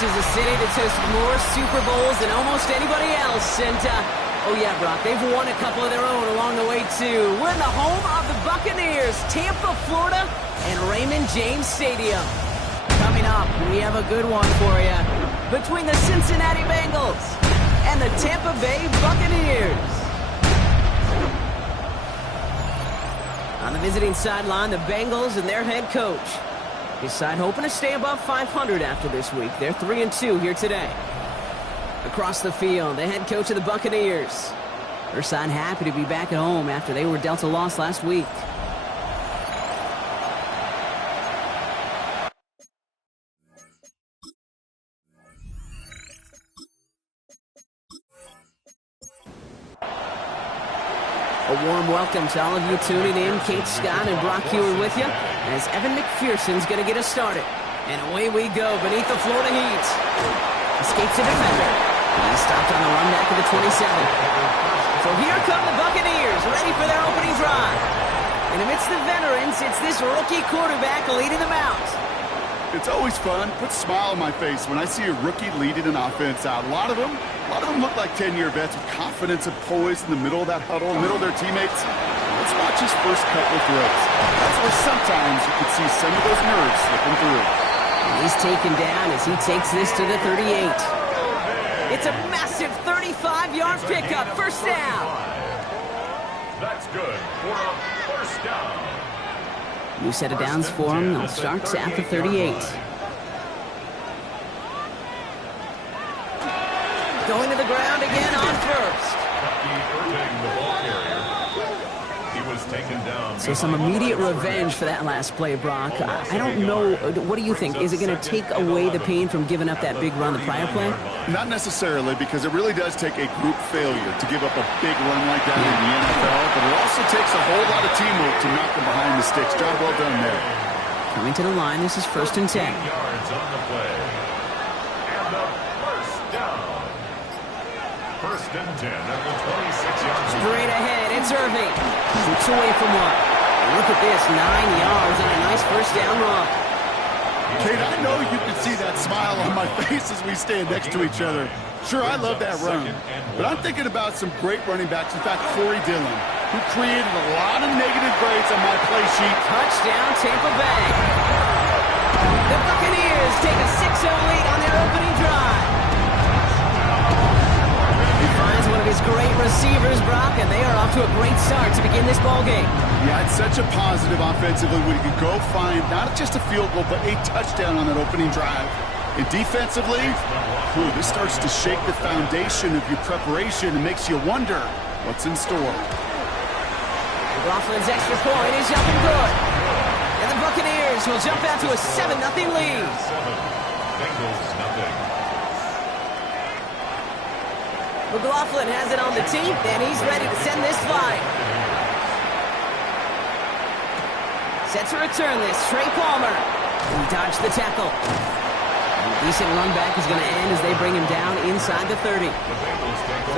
This is a city that's hosted more Super Bowls than almost anybody else. And, oh yeah, Brock, they've won a couple of their own along the way, too. We're in the home of the Buccaneers, Tampa, Florida, and Raymond James Stadium. Coming up, we have a good one for you. Between the Cincinnati Bengals and the Tampa Bay Buccaneers. On the visiting sideline, the Bengals and their head coach. His side hoping to stay above 500 after this week. They're 3-2 here today. Across the field, the head coach of the Buccaneers. Their side happy to be back at home after they were dealt a loss last week. A warm welcome to all of you tuning in. Kate Scott and Brock Hewer with you as Evan McPherson's going to get us started. And away we go beneath the Florida heat. Escapes a defender. He stopped on the run back of the 27. So here come the Buccaneers, ready for their opening drive. And amidst the veterans, it's this rookie quarterback leading them out. It's always fun. Puts a smile on my face when I see a rookie leading an offense out. A lot of them look like 10-year vets with confidence and poise in the middle of that huddle, in the middle of their teammates. Let's watch his first couple of throws. That's where sometimes you could see some of those nerves slipping through. And he's taken down as he takes this to the 38. It's a massive 35-yard pickup. First down. That's good for a first down. New set of downs for him. They'll start at the 38. Going to the ground again on first. So some immediate revenge for that last play, Brock. I don't know. What do you think? Is it going to take away the pain from giving up that big run the prior play? Not necessarily, because it really does take a group failure to give up a big run like that in the NFL, but it also takes a whole lot of teamwork to knock them behind the sticks. Job well done there. Coming to the line, this is 1st and 10. Yards on the play. And the first down. 1st and 10 at the 26-yard line. Straight ahead, it's Irving. Shoots away from one. And look at this, 9 yards on a nice first down run. Kate, I know you can see that smile on my face as we stand next to each other. Sure, I love that run, but I'm thinking about some great running backs. In fact, Corey Dillon, who created a lot of negative grades on my play sheet. Touchdown, Tampa Bay. The Buccaneers take a 6-0 lead on their opening drive. He finds one of his great receivers, Brock, and they are off to a great start to begin this ballgame. Yeah, it's such a positive offensively when you can go find not just a field goal, but a touchdown on that opening drive. And defensively, this starts to shake the foundation of your preparation and makes you wonder what's in store. McLaughlin's extra point is up and good. And the Buccaneers will jump out to a 7-0 lead. Bengals nothing. McLaughlin has it on the tee, and he's ready to send this flying. Set to return this, Trey Palmer. He dodged the tackle. And a decent run back is going to end as they bring him down inside the 30.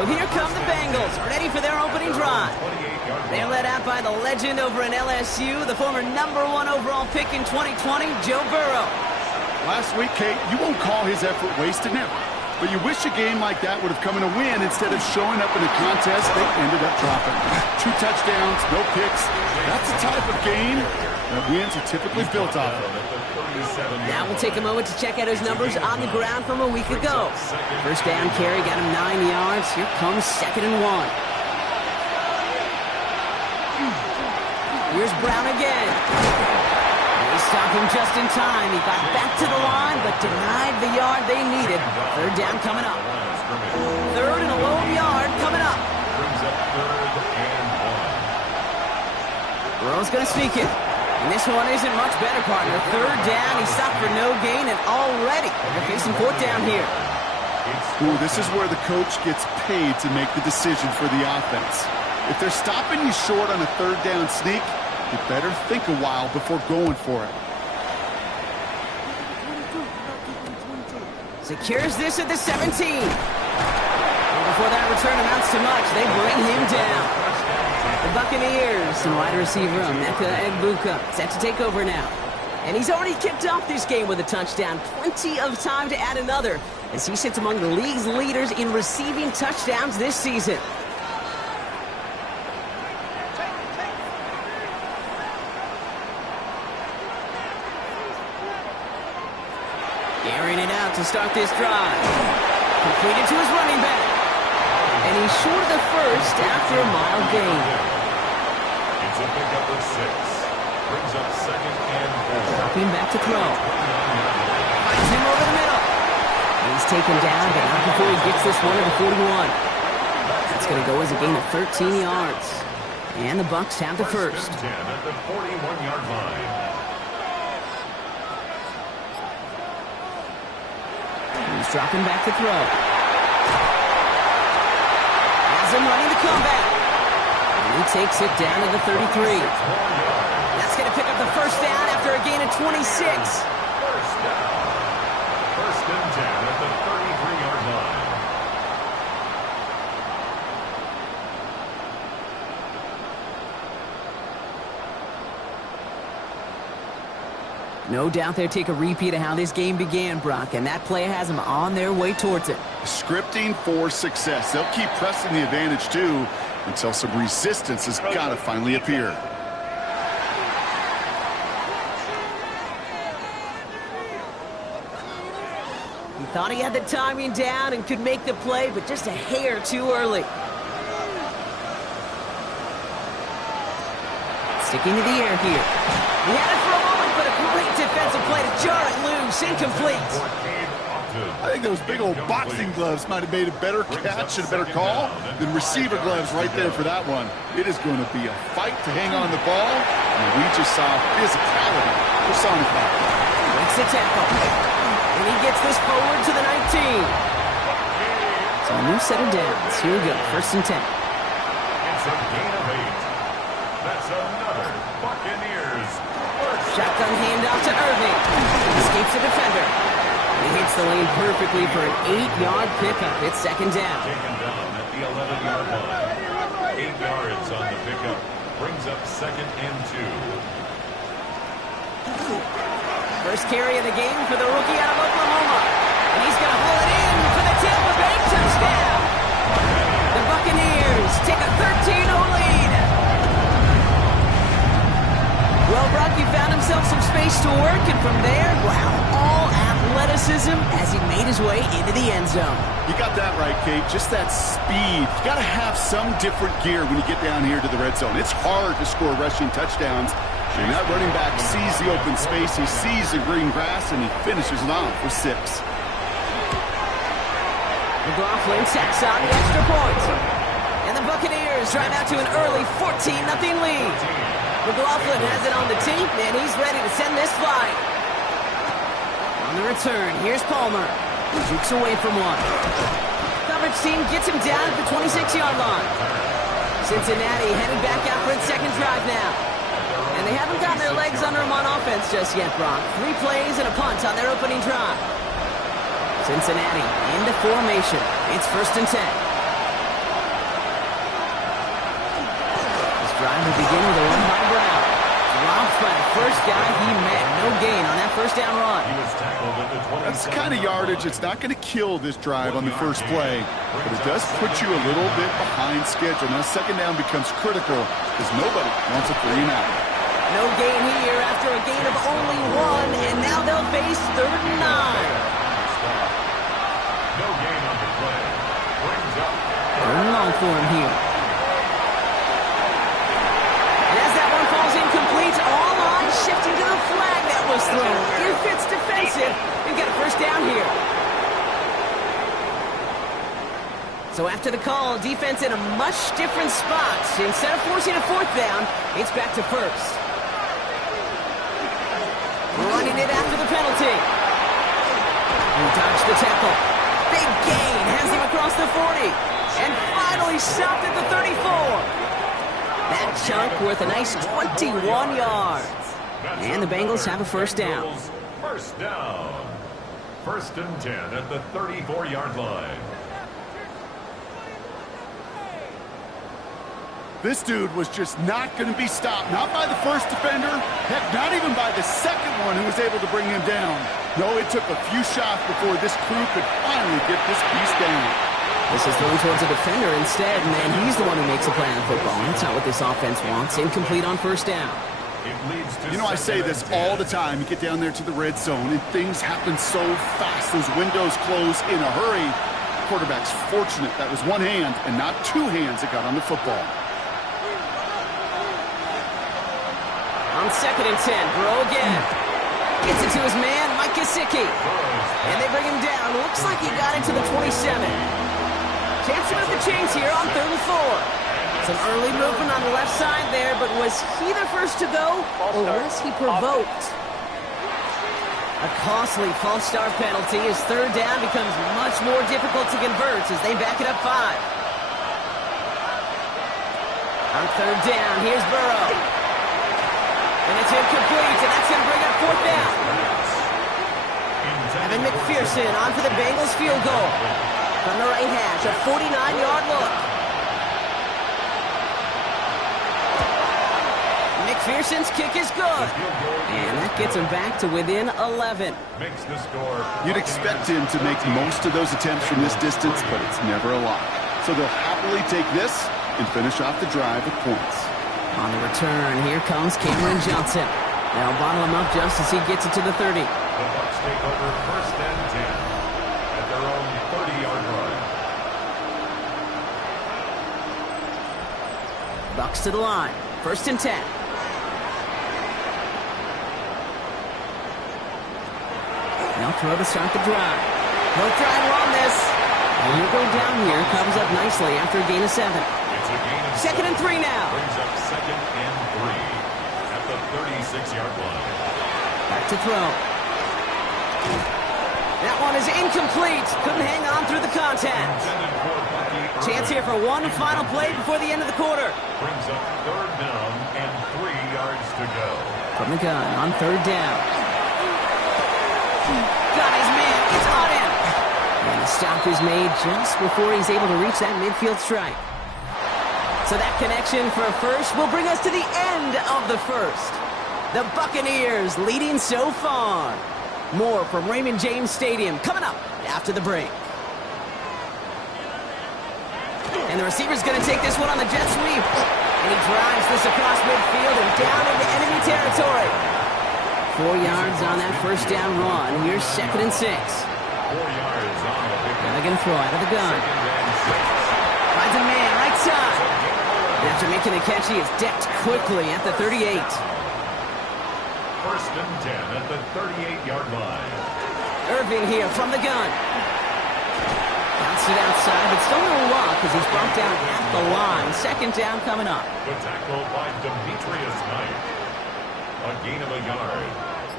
So here come the Bengals, ready for their opening drive. They're led out by the legend over in LSU, the former #1 overall pick in 2020, Joe Burrow. Last week, Kate, you won't call his effort wasted, never. But you wish a game like that would have come in a win instead of showing up in a contest they ended up dropping. 2 touchdowns, no picks. That's the type of game that wins are typically built off of. Now we'll take a moment to check out his numbers on the ground from a week ago. First down carry got him 9 yards. Here comes 2nd and 1. Here's Brown again. They stopped him just in time. He got back to the line, but denied the yard they needed. 3rd down coming up. 3rd and a low yard coming up. Burrow's going to sneak it. And this one isn't much better, partner. 3rd down. He stopped for no gain, and already they're facing 4th down here. Ooh, this is where the coach gets paid to make the decision for the offense. If they're stopping you short on a 3rd down sneak, you better think a while before going for it. Secures this at the 17. And before that return amounts to much, they bring him down. The Buccaneers and wide receiver Emeka Egbuka set to take over now. And he's already kicked off this game with a touchdown. Plenty of time to add another, as he sits among the league's leaders in receiving touchdowns this season. Airing it out to start this drive. Completed to his running back. And he's short of the first after a mild gain. It's a pickup of 6. Brings up second and 4. Dropping back to throw. Finds him over the middle. He's taken down, but not before he gets this one to the 41. That's going to go as a gain of 13 yards. And the Bucs have the first. First and 10 at the 41-yard line. He's dropping back to throw. Has him running the comeback. And he takes it down to the 33. That's going to pick up the first down after a gain of 26. First down. First and 10 at the 33-yard line. No doubt they'll take a repeat of how this game began, Brock, and that play has them on their way towards it. Scripting for success. They'll keep pressing the advantage, too, until some resistance has got to finally appear. He thought he had the timing down and could make the play, but just a hair too early. Sticking to the air here. He had it for a moment, but a great defensive play to jar it loose. Incomplete. I think those big old boxing gloves might have made a better catch and a better call than receiver gloves right there for that one. It is going to be a fight to hang on the ball, and we just saw physicality personified. Breaks the tackle. And he gets this forward to the 19. So a new set of downs. Here we go, first and 10. It's a gain of 8. That's another Buccaneers first. Shotgun handoff to Irving. Escapes the defender. He hits the lane perfectly for an 8-yard pickup. It's second down. Taken down at the 11-yard line. 8 yards on the pickup. Brings up second and 2. First carry of the game for the rookie out of Oklahoma. And he's going to haul it in for the Tampa Bay touchdown. The Buccaneers take a 13-0 lead. Well, Brock, he found himself some space to work, and from there, wow, all athleticism as he made his way into the end zone. You got that right, Kate. Just that speed. You got to have some different gear when you get down here to the red zone. It's hard to score rushing touchdowns. And that running back sees the open space, he sees the green grass, and he finishes it off with 6. McLaughlin sacks on the extra point. And the Buccaneers drive out to an early 14-0 lead. McLaughlin has it on the tee, and he's ready to send this flying. On the return, here's Palmer. He jukes away from one. Coverage team gets him down at the 26-yard line. Cincinnati headed back out for its second drive now. And they haven't gotten their legs under them on offense just yet, Brock. 3 plays and a punt on their opening drive. Cincinnati into formation. It's first and 10. This drive will begin with a run by Brown. Dropped by the first guy he met. No gain on that first down run. He was tackled at the 20. That's the kind of yardage it's not going to kill this drive on the first play, but it does put you a little bit behind schedule. Now second down becomes critical because nobody wants a 3 and out. No gain here after a gain of only 1, and now they'll face 3rd and 9. No gain on the play. Brings up 3rd and long for him here. And as that one falls incomplete, all eyes shifting to the flag that was thrown. If it's defensive, we've got a first down here. So after the call, defense in a much different spot. Instead of forcing a 4th down, it's back to 1st. Running it after the penalty. He dodged the tackle. Big gain has him across the 40. And finally stopped at the 34. That chunk worth a nice 21 yards. And the Bengals have a first down. First down. First and 10 at the 34-yard line. This dude was just not going to be stopped. Not by the first defender. Heck, not even by the second one who was able to bring him down. No, it took a few shots before this crew could finally get this beast down. This is thrown towards a defender instead, and then he's the one who makes a play on the football. That's not what this offense wants. Incomplete on first down. You know, I say this all the time. You get down there to the red zone, and things happen so fast. Those windows close in a hurry. Quarterback's fortunate that was one hand and not two hands that got on the football. On 2nd and 10, Burrow again. Gets it to his man, Mike Gesicki. And they bring him down. Looks like he got into the 27. Chance to move the chains here on 3rd and 4. Some early movement on the left side there, but was he the first to go, or was he provoked? A costly false start penalty as 3rd down becomes much more difficult to convert as they back it up 5. On 3rd down, here's Burrow. And it's incomplete, and that's going to bring up 4th down. Evan McPherson on for the Bengals field goal. From the right hash, a 49-yard look. McPherson's kick is good. And that gets him back to within 11. You'd expect him to make most of those attempts from this distance, but it's never a lot. So they'll happily take this and finish off the drive with points. On the return, here comes Cameron Johnson. They'll bottle him up just as he gets it to the 30. The Bucs take over 1st and 10 at their own 30-yard line. Bucs to the line. 1st and 10. They'll throw to start the drive. He'll try and run this. And he'll go down here. Comes up nicely after a gain of 7. It's a gain of 2nd and 3 now. Brings up 2nd and 3 at the 36-yard line. Back to throw. That one is incomplete. Couldn't hang on through the contact. Chance here for one final play before the end of the quarter. Brings up 3rd down and 3 yards to go. From the gun on 3rd down. Got his man. It's on him. And the stop is made just before he's able to reach that midfield strike. So that connection for a first will bring us to the end of the first. The Buccaneers leading so far. More from Raymond James Stadium coming up after the break. And the receiver's going to take this one on the jet sweep. And he drives this across midfield and down into enemy territory. 4 yards on that first down run. Here's 2nd and 6. 4 yards on the pick. And they're going to throw out of the gun. Finds a man right side. And after making the catch, he is decked quickly at the 38. 1st and 10 at the 38-yard line. Irving here from the gun. Bounced it outside, but still no luck as he's brought down at the line. 2nd down coming up. The tackle by Demetrius Knight. A gain of a yard.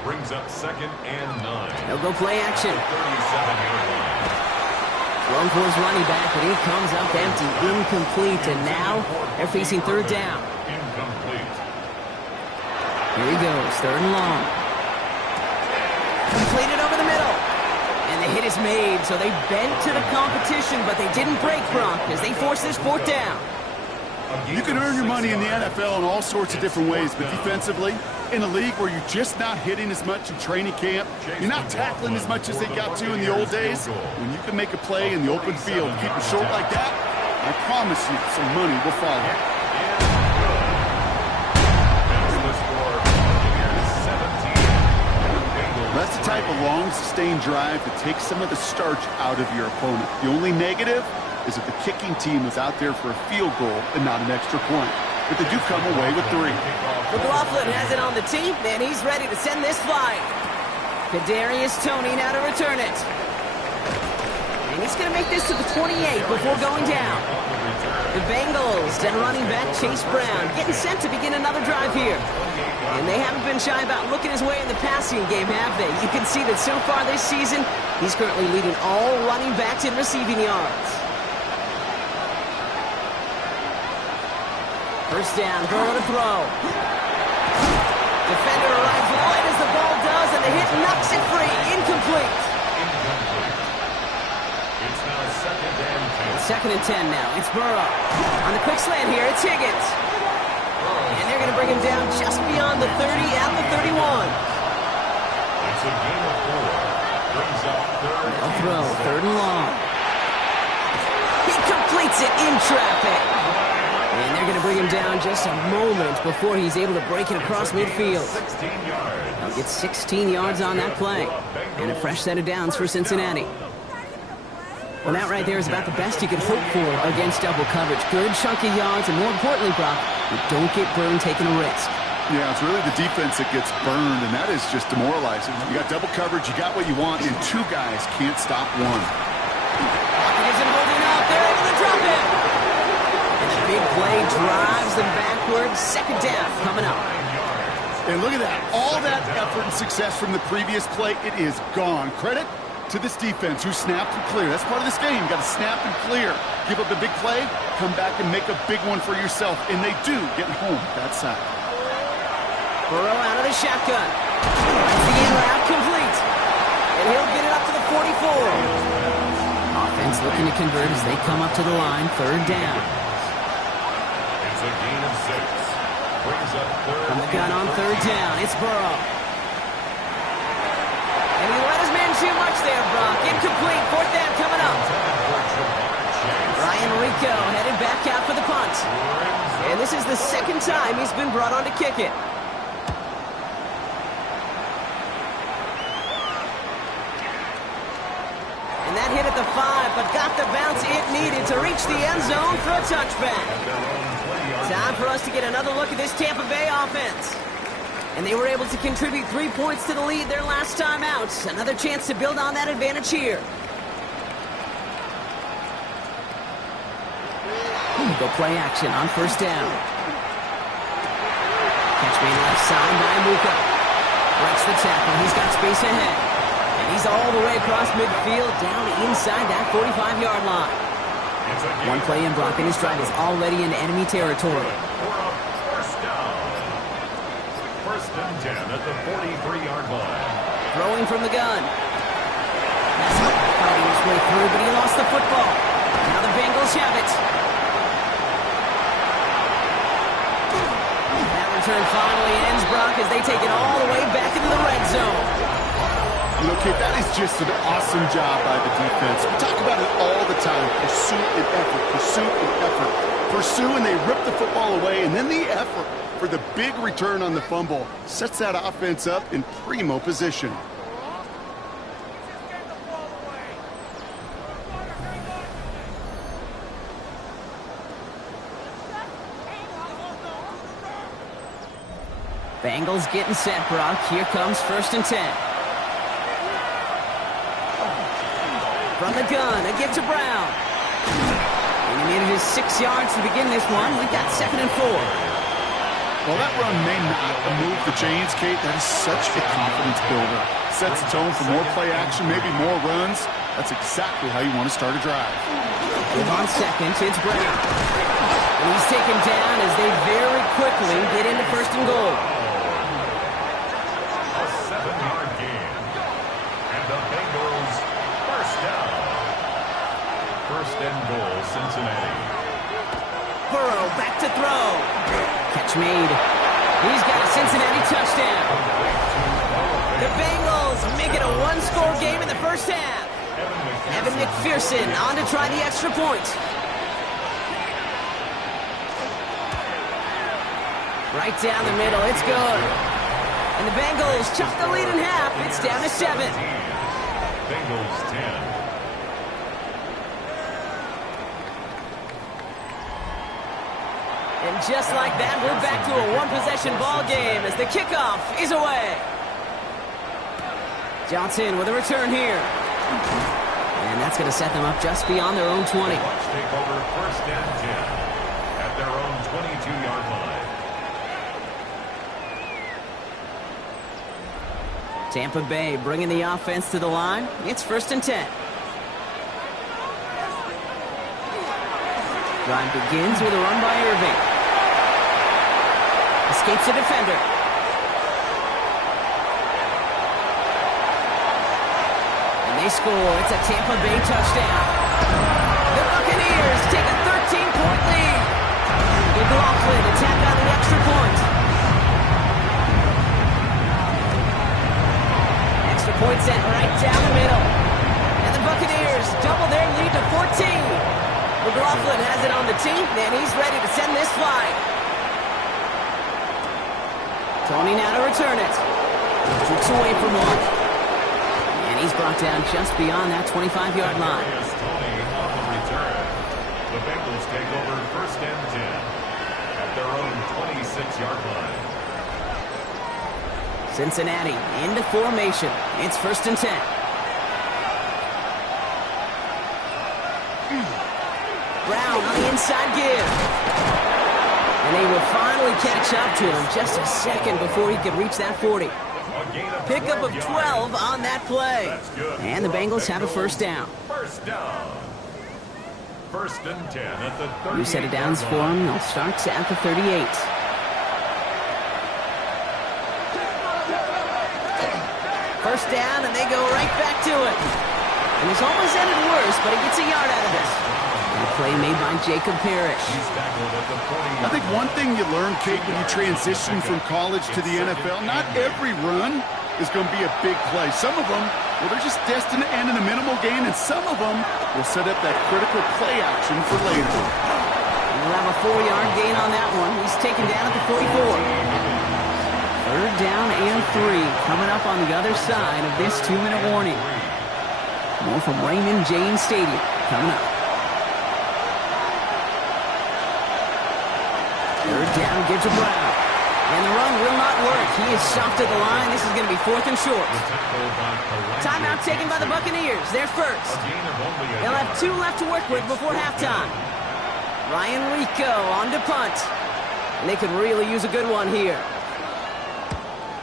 Brings up 2nd and 9. They'll go play action. 37-yard line. Thrown for his running back, but he comes up empty, incomplete, and now they're facing 3rd down. Incomplete. Here he goes, 3rd and long. Completed over the middle. And the hit is made, so they bent to the competition, but they didn't break Gronk as they force this 4th down. You can earn your money in the NFL in all sorts of different ways, but defensively, in a league where you're just not hitting as much in training camp, you're not tackling as much as they got to in the old days, when you can make a play in the open field and keep it short like that, I promise you some money will follow. That's the type of long, sustained drive that takes some of the starch out of your opponent. The only negative is that the kicking team was out there for a field goal and not an extra point. But they do come away with 3. McLaughlin has it on the tee, and he's ready to send this flying. Kadarius Toney now to return it. And he's going to make this to the 28 before going down. The Bengals and running back Chase Brown getting set to begin another drive here. And they haven't been shy about looking his way in the passing game, have they? You can see that so far this season, he's currently leading all running backs in receiving yards. 1st down, Burrow to throw. Defender arrives right as the ball does, and the hit knocks it free. Incomplete. It's now 2nd and 10. 2nd and 10 now. It's Burrow. On the quick slant here, it's Higgins. And they're going to bring him down just beyond the 30 at the 31. It's a gain of 4. Brings up third. They'll throw, 3rd and long. He completes it in traffic. And they're going to bring him down just a moment before he's able to break it across midfield. 16 yards. They'll get 16 yards on that play. And a fresh set of downs for Cincinnati. Well, that right there is about the best you could hope for against double coverage. Good chunky yards, and more importantly, Brock, you don't get burned taking a risk. Yeah, it's really the defense that gets burned, and that is just demoralizing. You got double coverage, you got what you want, and 2 guys can't stop one. He isn't holding up. They're able to drop him. And the big play drives them backwards. 2nd down coming up. And look at that. All that effort and success from the previous play, it is gone. Credit to this defense who snapped and clear. That's part of this game. You got to snap and clear. Give up a big play, come back and make a big one for yourself. And they do get home that side. Burrow out of the shotgun. The in route complete. And he'll get it up to the 44. Offense looking to convert as they come up to the line. 3rd down. It's a gain of 6. Brings up third. From the gun on 3rd down, it's Burrow. And he let his man too much there, Brock. Incomplete. 4th down coming up. Ryan Rico headed back out for the punt. And this is the 2nd time he's been brought on to kick it. And that hit at the 5, but got the bounce it needed to reach the end zone for a touchback. Time for us to get another look at this Tampa Bay offense. And they were able to contribute 3 points to the lead their last time out. Another chance to build on that advantage here. Go play action on 1st down. Catch made left side by Muka. Breaks the tackle. He's got space ahead. And he's all the way across midfield down inside that 45-yard line. 1 play in blocking his drive is already in enemy territory. First down. 1st and 10 at the 43-yard line. Throwing from the gun. Fighting his way through, but he lost the football. Now the Bengals have it. That return finally ends, Brock, as they take it all the way back into the red zone. You know, Kate, that is just an awesome job by the defense. We talk about it all the time. Pursuit and effort, pursuit and effort. Pursue, and they rip the football away, and then the effort for the big return on the fumble sets that offense up in primo position. Bengals getting set, Brock. Here comes 1st and 10. From the gun, a give to Brown. And he needed his 6 yards to begin this one. We've got 2nd and 4. Well, that run may not move the chains, Kate. That is such a confidence builder. Sets the tone for more play action, maybe more runs. That's exactly how you want to start a drive. With on 2nd, it's Brown. And he's taken down as they very quickly get into 1st and goal. A 7-yard gain. And the Bengals first down. 1st and goal, Cincinnati. Burrow back to throw. Catch made. He's got a Cincinnati touchdown. The Bengals make it a 1-score game in the 1st half. Evan McPherson on to try the extra point. Right down the middle, it's good. And the Bengals chop the lead in half. It's down to 7. Bengals 10. And just like that, we're back to a 1-possession ball game as the kickoff is away. Johnson with a return here. And that's going to set them up just beyond their own 20. Bucs take over 1st and 10 at their own 22-yard line. Tampa Bay bringing the offense to the line. It's 1st and 10. Drive begins with a run by Irving. Escapes a defender. And they score. It's a Tampa Bay touchdown. The Buccaneers Buccaneers take a 13-point lead. McLaughlin to tack on the extra point. Extra point sent right down the middle. And the Buccaneers double their lead to 14. McLaughlin has it on the tee, and he's ready to send this flying. Tony now to return it. Shoots away from one. And he's brought down just beyond that 25-yard line. Tony on the return. The Bengals take over 1st and 10 at their own 26-yard line. Cincinnati into formation. It's 1st and 10. Brown on the inside give. And they will finally catch up to him just a second before he could reach that 40. Pickup of 12 on that play. And the Bengals have a 1st down. 1st down. 1st and 10 at the 38. New set of downs for him. They'll start at the 38. First down, and they go right back to it. And this almost ended worse, but he gets a yard out of this. And a play made by Jacob Parrish. I think one thing you learn, Kate, when you transition from college to the NFL, not every run is going to be a big play. Some of them, well, they're just destined to end in a minimal gain, and some of them will set up that critical play action for later. We'll have a 4-yard gain on that one. He's taken down at the 44. 3rd down and 3 coming up on the other side of this 2-minute warning. More from Raymond James Stadium coming up. 3rd down gives to Brown. And the run will not work. He is stopped at the line. This is going to be 4th and short. Timeout taken by the Buccaneers. They're first. They'll have 2 left to work with before halftime. Ryan Rico on to punt. And they could really use a good one here.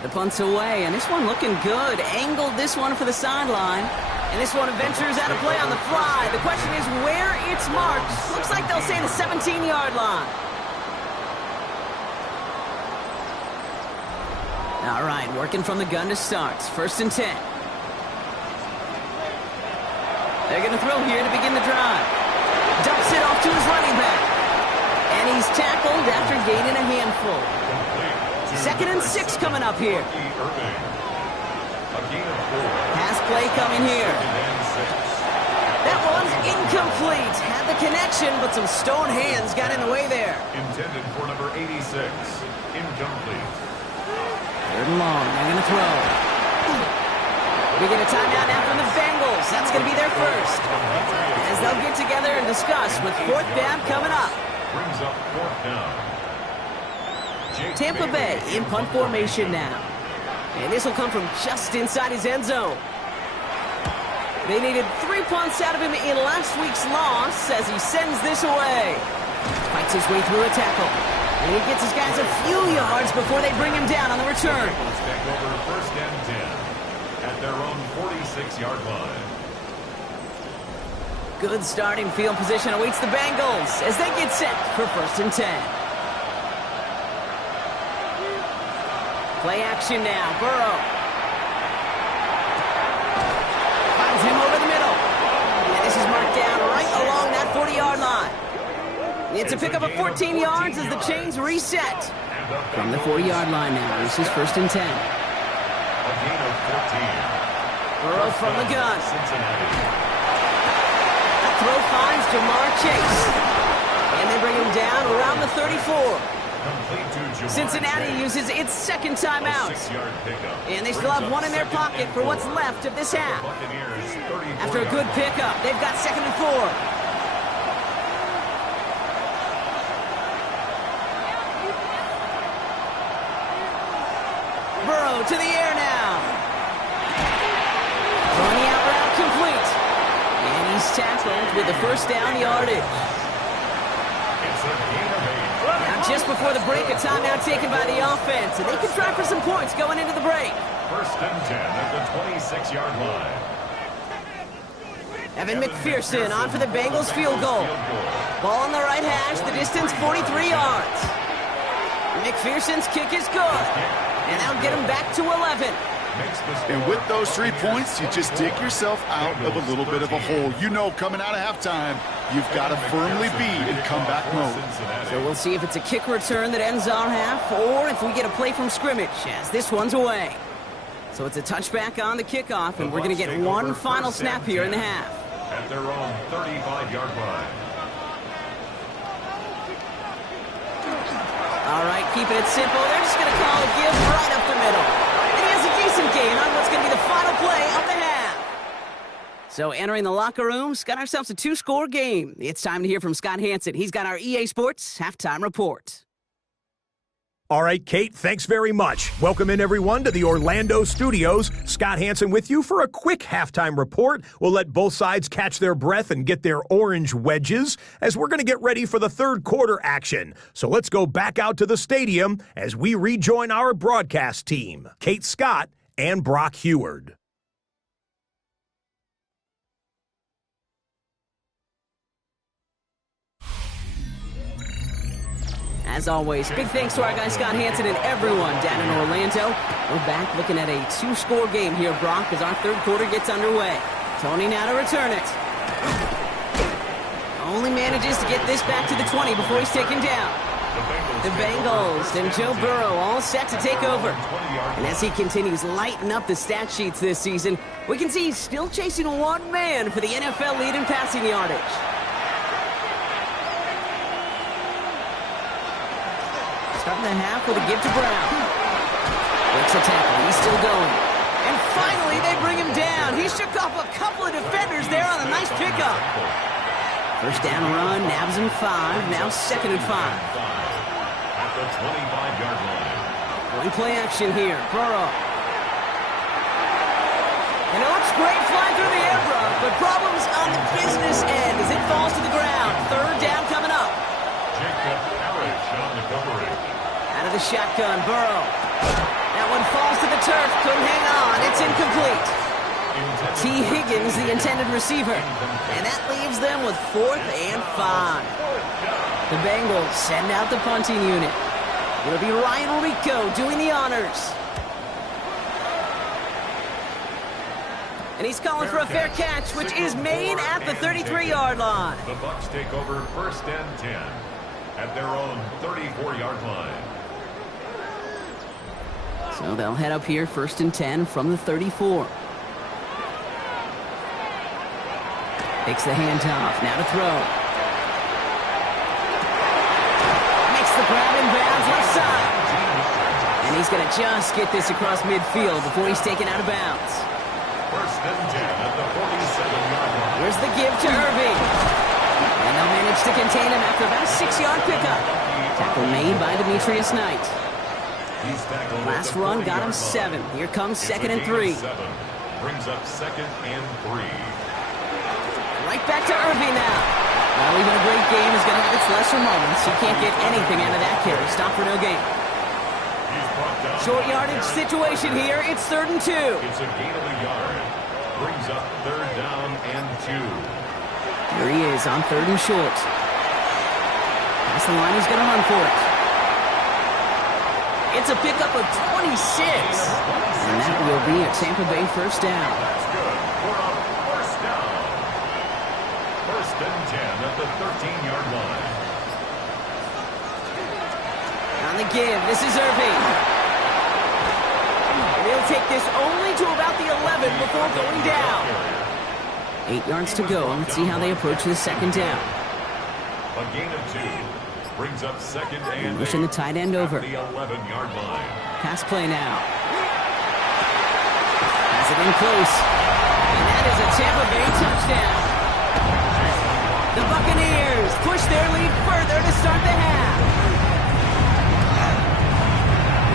The punt's away, and this one looking good. Angled this one for the sideline. And this one ventures out of play on the fly. The question is where it's marked. Looks like they'll say the 17-yard line. All right, working from the gun to start. 1st and 10. They're going to throw here to begin the drive. Dumps it off to his running back. And he's tackled after gaining a handful. 2nd and 6 coming up here. Pass play coming here. That one's incomplete. Had the connection, but some stone hands got in the way there. Intended for number 86. Incomplete. 3rd and long. They're going to throw. We get a timeout now from the Bengals. That's going to be their first. As they'll get together and discuss with 4th down coming up. Brings up 4th down. Tampa Bay in punt formation now. And this will come from just inside his end zone. They needed 3 punts out of him in last week's loss as he sends this away. Fights his way through a tackle. And he gets his guys a few yards before they bring him down on the return. Let's take over 1st and 10 at their own 46-yard line. Good starting field position awaits the Bengals as they get set for 1st and 10. Play action now. Burrow. Finds him over the middle. And this is marked down right along that 40-yard line. It's a pickup of 14 yards as the chains reset. From the 40-yard line now. This is 1st and 10. A gain of 14. Burrow from the gun. That throw finds Jamar Chase. And they bring him down around the 34. Cincinnati uses its 2nd timeout. And they still have 1 in their pocket for what's left of this half. After a good pickup, they've got 2nd and 4. Burrow to the air now. Throwing the out route complete. And he's tackled with the 1st down yardage. Now just before the break, a timeout taken by the offense. And they can try for some points going into the break. 1st and 10 at the 26-yard line. Evan McPherson on for the Bengals field goal. Ball on the right hash, the distance 43 yards. McPherson's kick is good. And that'll get him back to 11. And with those 3 points, you just dig yourself out of a little bit of a hole. You know, coming out of halftime, You've got to firmly be in comeback mode. So we'll see if it's a kick return that ends our half, or if we get a play from scrimmage, as this one's away. So it's a touchback on the kickoff, and we're going to get one final snap here in the half. At their own 35-yard line. All right, keeping it simple. They're just going to call a give right up the middle. And he has a decent gain on what's going to be the final play of the half. So entering the locker rooms, got ourselves a 2-score game. It's time to hear from Scott Hansen. He's got our EA Sports halftime report. All right, Kate, thanks very much. Welcome in, everyone, to the Orlando studios. Scott Hansen with you for a quick halftime report. We'll let both sides catch their breath and get their orange wedges as we're going to get ready for the third quarter action. So let's go back out to the stadium as we rejoin our broadcast team, Kate Scott and Brock Heward. As always, big thanks to our guy Scott Hansen and everyone down in Orlando. We're back looking at a 2-score game here, Brock, as our third quarter gets underway. Tony now to return it. Only manages to get this back to the 20 before he's taken down. The Bengals and Joe Burrow all set to take over. And as he continues lighting up the stat sheets this season, we can see he's still chasing one man for the NFL lead in passing yardage. Starting the half with a give to Brown. Breaks a tackle. He's still going. And finally, they bring him down. He shook off a couple of defenders there on a nice pickup. First down run, nabs him 5. Now 2nd and 5. At the 25-yard line. One play action here. Burrow. And it looks great flying through the air, Brock, but problems on the business end as it falls to the ground. Third down coming up. Jacob Parrish on the coverage. Out of the shotgun, Burrow. That one falls to the turf. Couldn't hang on. It's incomplete. T. Higgins, the intended receiver. And that leaves them with 4th and 5. The Bengals send out the punting unit. It'll be Ryan Rico doing the honors. And he's calling for a fair catch, which is made at the 33-yard line. The Bucs take over 1st and 10 at their own 34-yard line. So they'll head up here 1st and 10 from the 34. Takes the handoff. Now to throw. Makes the grab in bounds left side. And he's going to just get this across midfield before he's taken out of bounds. 1st and 10 at the 47-yard line. Here's the give to Irving. And they'll manage to contain him after about a 6-yard pickup. Tackle made by Demetrius Knight. Last run got him 7. Here comes 2nd and 3. Brings up 2nd and 3. Right back to Irving now. Well, even a great game is going to have its lesser moments. He can't get anything out of that carry. Stop for no gain. Short yardage situation here. It's 3rd and 2. It's a gain of a yard. Brings up 3rd down and 2. Here he is on 3rd and short. Past the line, he's going to run for it. It's a pickup of 26. And that will be a Tampa Bay 1st down. That's good for a 1st down. 1st and 10 at the 13-yard line. On the give, this is Irving. And he'll take this only to about the 11 before going down. 8 yards to go. Let's see how they approach the 2nd down. A gain of 2. Brings up 2nd and 8. Pushing the tight end over. At the 11-yard line. Pass play now. Has it in close. And that is a Tampa Bay touchdown. The Buccaneers push their lead further to start the half.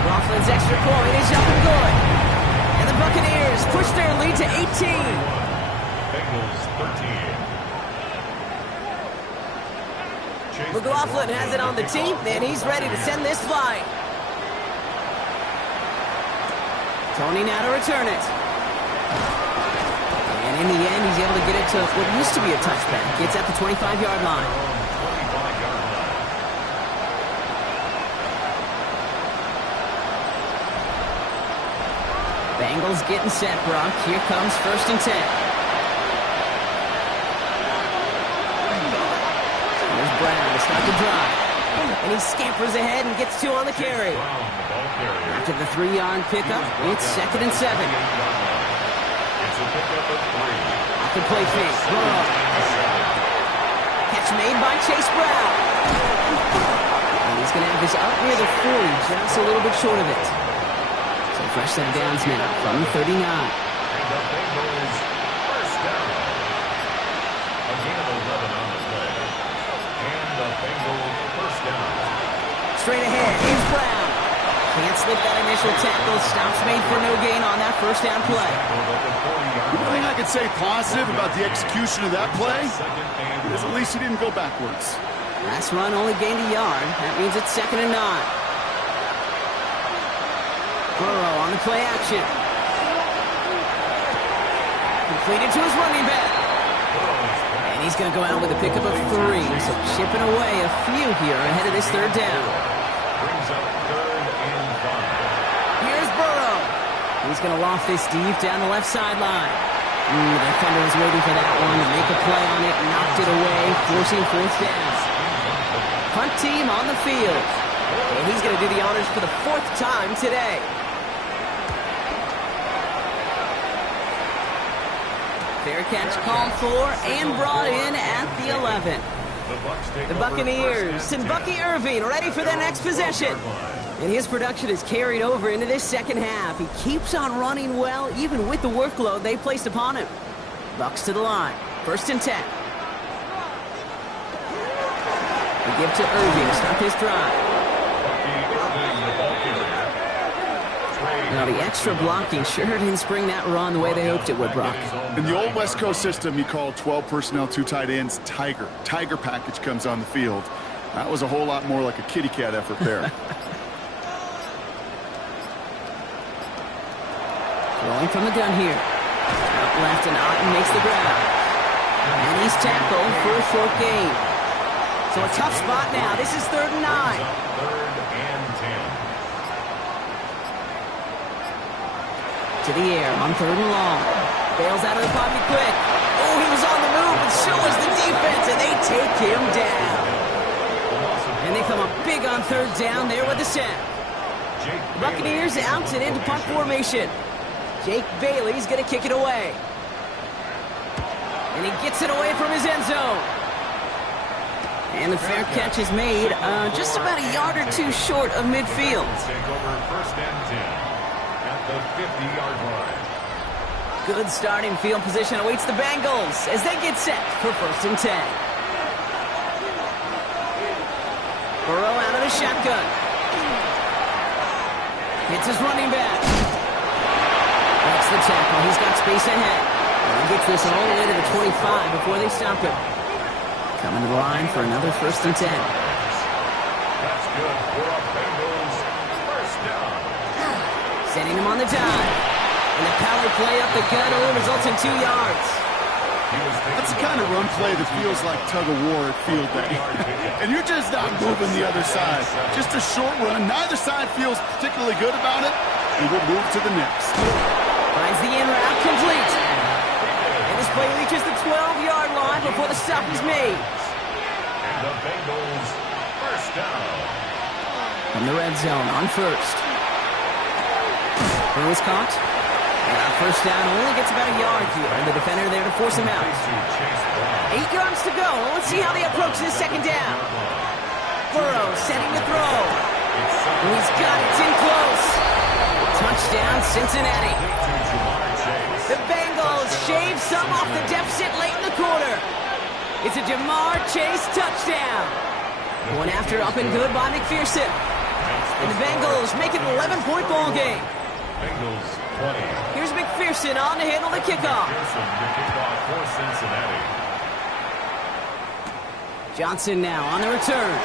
Coughlin's extra point is up and good. And the Buccaneers push their lead to 18. Bengals 13. McLaughlin has it on the team, and he's ready to send this flying. Tony now to return it. And in the end, he's able to get it to what used to be a touchback. It's at the 25-yard line. Bengals getting set, Brock. Here comes 1st and 10. drive. And he scampers ahead and gets 2 on the carry. After the 3-yard pickup, it's 2nd and 7. It's a pickup of 3. Off the play fake. Burrow. Catch made by Chase Brown. And he's going to have this up near the 40, just a little bit short of it. So fresh set of downs now from the 39. And the Bengals first down. A gain of 11 on the play. And the Bengals first down. Straight ahead, here's Brown. Can't slip that initial tackle. Stops made for no gain on that first down play. The only thing I could say positive about the execution of that play is at least he didn't go backwards. Last run only gained a yard. That means it's 2nd and 9. Burrow on the play action. Completed to his running back. And he's going to go out with a pickup of 3. So chipping away a few here ahead of this 3rd down. Brings up 3rd and 5. Here's Burrow. He's going to loft this deep down the left sideline. The defender was waiting for that one to make a play on it. Knocked it away, forcing 4th down. Punt team on the field. And he's going to do the honors for the 4th time today. Fair catch called for and brought in at the 11. The Buccaneers and Bucky Irving ready for their next possession. And his production is carried over into this 2nd half. He keeps on running well, even with the workload they placed upon him. Bucs to the line. 1st and 10. They give to Irving to stop his drive. Now, the extra blocking sure didn't spring that run the way they hoped it would, Brock. In the old West Coast system, you call 12 personnel, 2 tight ends, Tiger. Tiger package comes on the field. That was a whole lot more like a kitty cat effort there. Throwing from the gun here. Out left and Otten makes the grab. And he's tackled for a short gain. So a tough spot now. This is 3rd and 9. 3rd and 10. To the air on 3rd and long. Bails out of the pocket quick. Oh, he was on the move, and so was the defense, and they take him down. And they come up big on 3rd down there with the sack. The Buccaneers out and into punt formation. Jake Bailey's going to kick it away. And he gets it away from his end zone. And the fair catch is made just about a yard or 2 short of midfield. Take over 1st and 10 at the 50-yard line. Good starting field position awaits the Bengals as they get set for 1st and 10. Burrow out of the shotgun. Hits his running back. That's the tackle. He's got space ahead. And he gets this all the way to the 25 before they stop him. Coming to the line for another 1st and 10. That's good for a Bengals first down. Setting him on the dive. And the power play up the gut only results in 2 yards. That's the kind of run play that feels like tug-of-war at field day. And you're just not moving the other side. Just a short run. Neither side feels particularly good about it. And we'll move to the next. Finds the in route complete. And this play reaches the 12-yard line before the stop is made. And the Bengals first down. From the red zone on 1st. Burrow is caught. And our 1st down only gets about a yard here. And the defender there to force him out. 8 yards to go. Let's see how they approach this 2nd down. Burrow setting to throw. And he's got it. It's in close. Touchdown, Cincinnati. The Bengals shave some off the deficit late in the quarter. It's a Jamar Chase touchdown. Going after up and good by McPherson. And the Bengals make it an 11-point ball game. Bengals 20. Here's McPherson on to handle the kickoff. McPherson to kick off for Cincinnati. Johnson now on the return.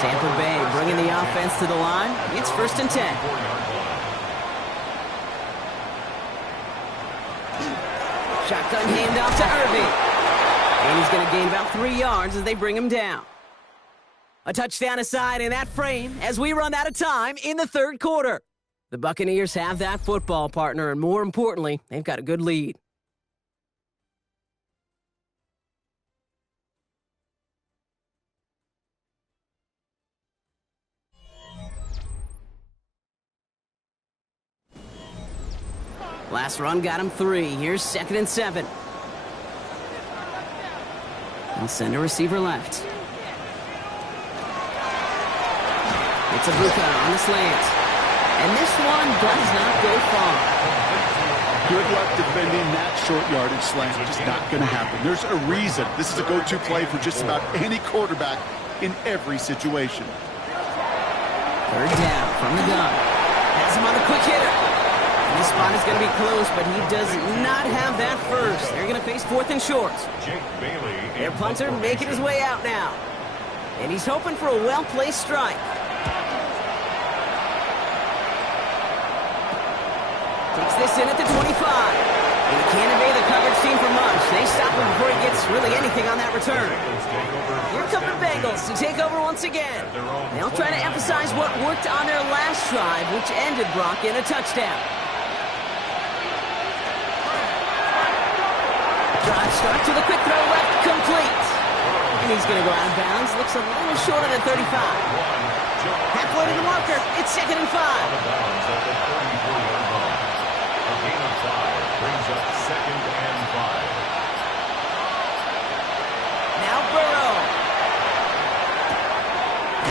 Tampa Bay bringing the offense to the line. It's 1st and 10. Shotgun handoff to Irving. And he's going to gain about 3 yards as they bring him down. A touchdown aside in that frame as we run out of time in the 3rd quarter. The Buccaneers have that football partner, and more importantly, they've got a good lead. Last run got him 3. Here's 2nd and 7. He'll send a receiver left. It's a Bucs on the slant. And this one does not go far. Good luck defending that short yardage slant. Just not going to happen. There's a reason this is a go-to play for just about any quarterback in every situation. 3rd down from the gun. Has him on the quick hitter. And this spot is going to be close, but he does not have that first. They're going to face 4th and short. Their punter making his way out now. And he's hoping for a well-placed strike. Takes this in at the 25. And he can't evade the coverage team for much. They stop him before he gets really anything on that return. Here come the Bengals to take over once again. They'll try to emphasize what worked on their last drive, which ended Brock in a touchdown. Drive start to the quick throw left, complete. And he's going to go out of bounds. Looks a little short of the 35. Halfway to the marker. It's 2nd and 5. A gain of 5 brings up 2nd and 5. Now Burrow.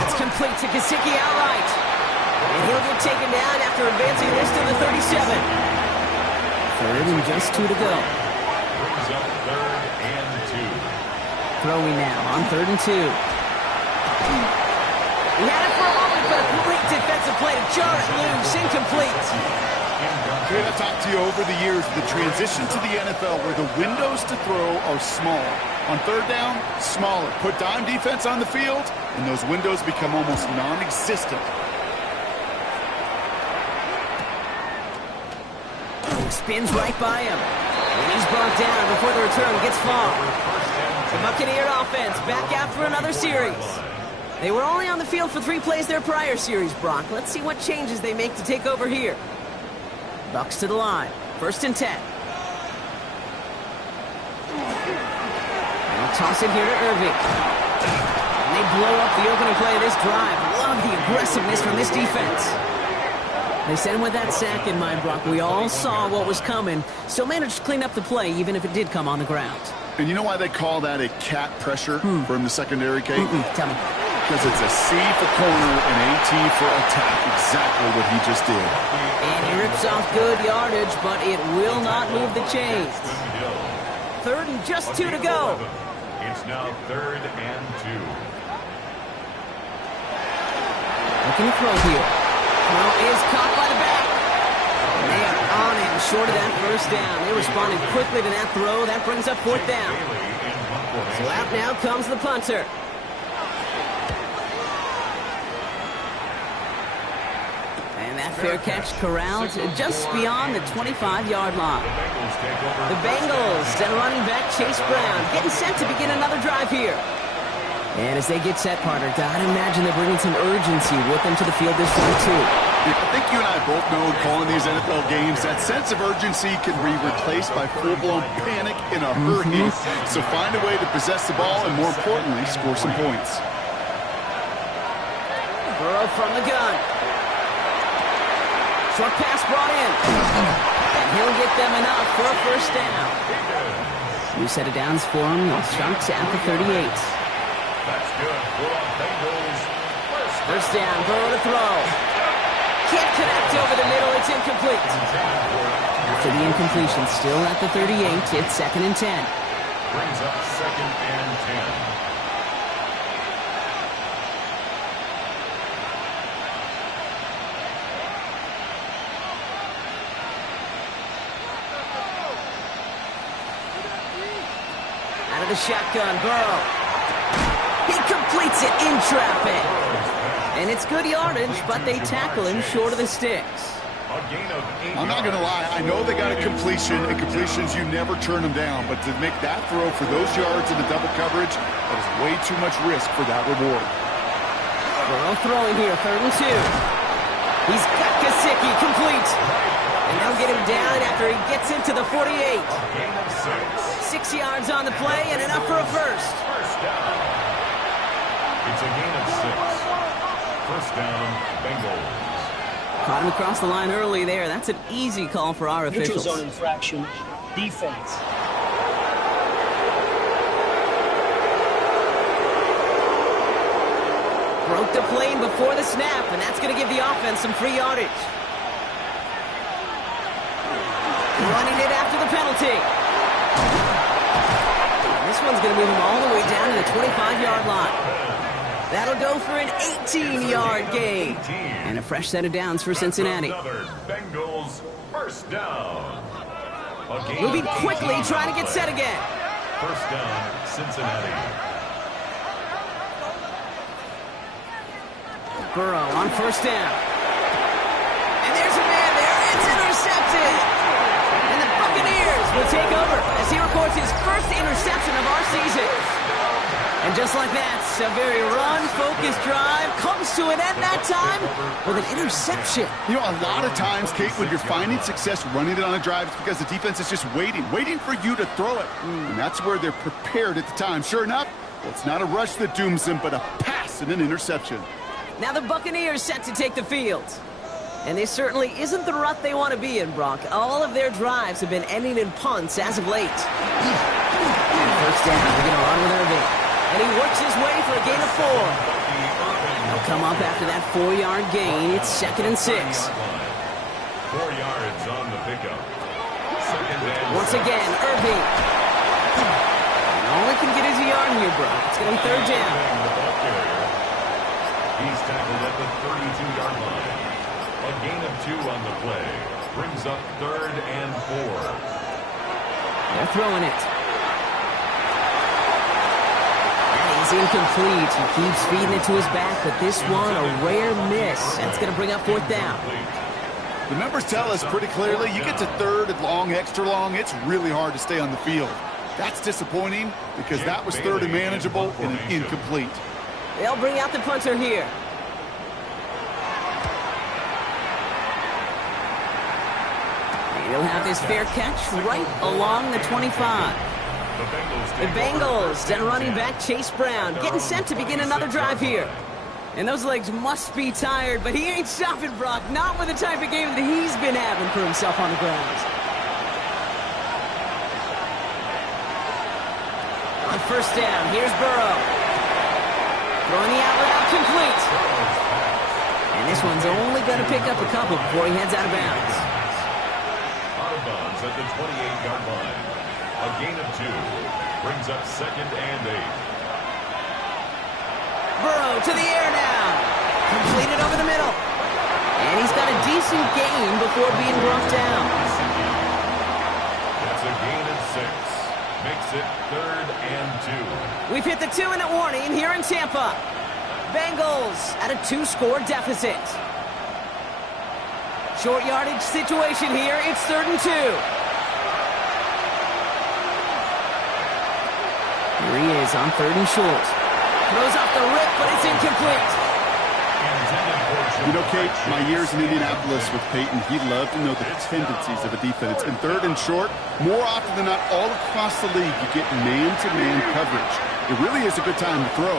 That's complete to Gesicki outright. And he'll get taken down after advancing this to the 37. 3rd and just 2 to go. Brings up 3rd and 2. Throwing now on 3rd and 2. He had it for a moment, but a great defensive play to jar it loose. Incomplete. I've talked to you over the years, the transition to the NFL where the windows to throw are small. On 3rd down, smaller. Put dime defense on the field, and those windows become almost non-existent. Spins right by him. And he's brought down before the return gets far. The Buccaneer offense back out for another series. They were only on the field for 3 plays their prior series, Brock. Let's see what changes they make to take over here. Bucs to the line. 1st and 10. They'll toss it here to Irving. And they blow up the opening play of this drive. Love the aggressiveness from this defense. They sent him with that sack in mind, Brock. We all saw what was coming. Still managed to clean up the play, even if it did come on the ground. And you know why they call that a cat pressure from the secondary, Kate? Tell me. Because it's a C for corner and a T for attack. Exactly what he just did. And he rips off good yardage, but it will not move the chains. 3rd and just 2 to go. It's now 3rd and 2. Looking to throw here. Throw is caught by the back. And they are on him short of that 1st down. They responded quickly to that throw. That brings up 4th down. So out now comes the punter. And that fair catch corralled just beyond the 25-yard line. The Bengals and running back Chase Brown getting set to begin another drive here. And as they get set, partner, gotta imagine they're bringing some urgency with them to the field this time, too. I think you and I both know calling these NFL games, that sense of urgency can be replaced by full-blown panic in a hurry. So find a way to possess the ball and, more importantly, score some points. Burrow from the gun. Short pass brought in. And he'll get them enough for a 1st down. New set of downs for him. They'll start at the 38. That's good for Bengals. 1st down, Burrow to throw. Can't connect over the middle. It's incomplete. After the incompletion, still at the 38. It's 2nd and 10. Brings up 2nd and 10. Out of the shotgun, Burrow. He completes it in traffic. And it's good yardage, but they tackle him short of the sticks. A gain of 8 I'm not going to lie. I know they got a completion, and completions, you never turn them down. But to make that throw for those yards in the double coverage, that is way too much risk for that reward. Burrow throwing here, 3rd and 2. He's got Gesicki, complete. And they'll get him down after he gets into the 48. Gain of 6. 6 yards on the play and enough for a 1st. 1st down. It's a gain of 6. 1st down, Bengals. Caught him across the line early there. That's an easy call for our Neutral officials. zone infraction. Defense. Broke the plane before the snap, and that's going to give the offense some free yardage. Running it after the penalty. This one's going to move him all the way down to the 25-yard line. That'll go for an 18-yard gain. And a fresh set of downs for Cincinnati. Another Bengals first down. Moving quickly, trying to get set again. First down, Cincinnati. Burrow on first down. And there's a man there. It's intercepted. And the Buccaneers will take over as he records his first interception of our season. And just like that, a very run-focused drive comes to an end that time with an interception. You know, a lot of times, Kate, when you're finding success running it on a drive, it's because the defense is just waiting for you to throw it. And that's where they're prepared at the time. Sure enough, well, it's not a rush that dooms them, but a pass and an interception. Now the Buccaneers set to take the field. And this certainly isn't the rut they want to be in, Brock. All of their drives have been ending in punts as of late. And first down, they're going to run with Irving. And he works his way for a gain of 4. They'll come up after that 4-yard gain. It's 2nd and 6. 4 yards on the pickup. Once again, Irving. And all he can get is a yard here, Brock. It's going to be 3rd down. He's tackled at the 32-yard line. A gain of 2 on the play. Brings up 3rd and 4. They're throwing it. He's incomplete. He keeps feeding it to his back, but this one, a rare miss. That's going to bring up 4th down. The numbers tell us pretty clearly, you get to 3rd and long, extra long, it's really hard to stay on the field. That's disappointing because that was 3rd and manageable and an incomplete. They'll bring out the punter here. He'll have his fair catch right along the 25. The Bengals, then running back Chase Brown, getting set to begin another drive here. And those legs must be tired, but he ain't stopping, Brock. Not with the type of game that he's been having for himself on the ground. On first down, here's Burrow. Throwing the out route complete. And this one's only going to pick up a couple before he heads out of bounds. Out of bounds at the 28-yard line. A gain of 2. Brings up 2nd and 8. Burrow to the air now. Completed over the middle. And he's got a decent gain before being brought down. That's a gain of 6. Makes it 3rd and 2. We've hit the 2-minute warning here in Tampa. Bengals at a 2-score deficit. Short yardage situation here. It's 3rd and 2. Here he is on 3rd and short. Throws off the rip, but it's incomplete. You know, Kate, my years in Indianapolis with Peyton, he loved to know the tendencies of a defense. And 3rd and short, more often than not, all across the league, you get man-to-man coverage. It really is a good time to throw.